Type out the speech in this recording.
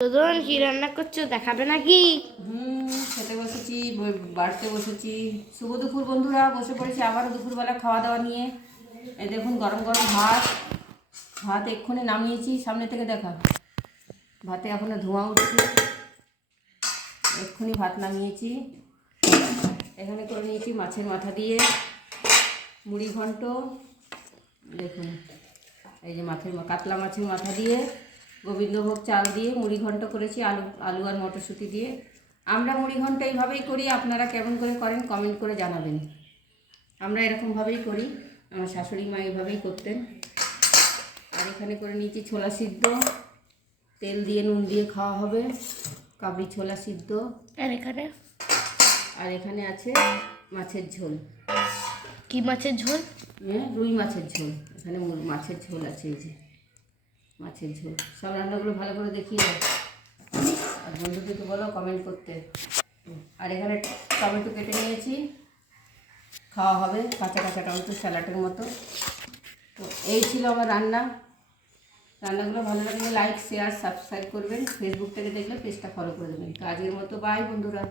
তোদন কি রান্না করছো দেখাবে নাকি? খেতে বসেছি, বাড়তে বসেছি। শুভ দুপুর বন্ধুরা, বসে পড়েছি আবারও দুপুরবেলা খাওয়া দাওয়া নিয়ে। এই দেখুন গরম গরম ভাত ভাত এক্ষুনি নামিয়েছি, সামনে থেকে দেখা। ভাতে এখনো ধোঁয়া উঠছে, এক্ষুনি ভাত নামিয়েছি। এখানে করে নিয়েছি মাছের মাথা দিয়ে মুড়ি ঘন্ট। দেখুন এই যে কাতলা মাছের মাথা দিয়ে গোবিন্দভোগ চাল দিয়ে মুড়ি ঘন্ট করেছি, আলু আর মটরশুঁটি দিয়ে। আমরা মুড়ি ঘন্ট এইভাবেই করি, আপনারা কেমন করে করেন কমেন্ট করে জানাবেন। আমরা এরকমভাবেই করি, আমার শাশুড়ি মা এইভাবেই করতেন। আর এখানে করে নিয়েছি ছোলা সিদ্ধ, তেল দিয়ে নুন দিয়ে খাওয়া হবে, কাবলি ছোলা সিদ্ধ। আর এখানে আছে মাছের ঝোল। কি মাছের ঝোল? রুই মাছের ঝোল। এখানে মাছের ঝোল আছে, এই যে মাছের ঝোল। সব রান্নাগুলো ভালো করে দেখিয়ে দাও, আর বন্ধুদেরকে বলো কমেন্ট করতে। আর এখানে টমেটো কেটে নিয়েছি, খাওয়া হবে কাঁচা কাঁচা টমেটো, স্যালাডের মতো। তো এই ছিল আমার রান্নাগুলো ভালো লাগলে লাইক শেয়ার সাবস্ক্রাইব করবেন। ফেসবুক থেকে দেখলে পেজটা ফলো করে দেবেন। তো আজকের মতো বাই বন্ধুরা।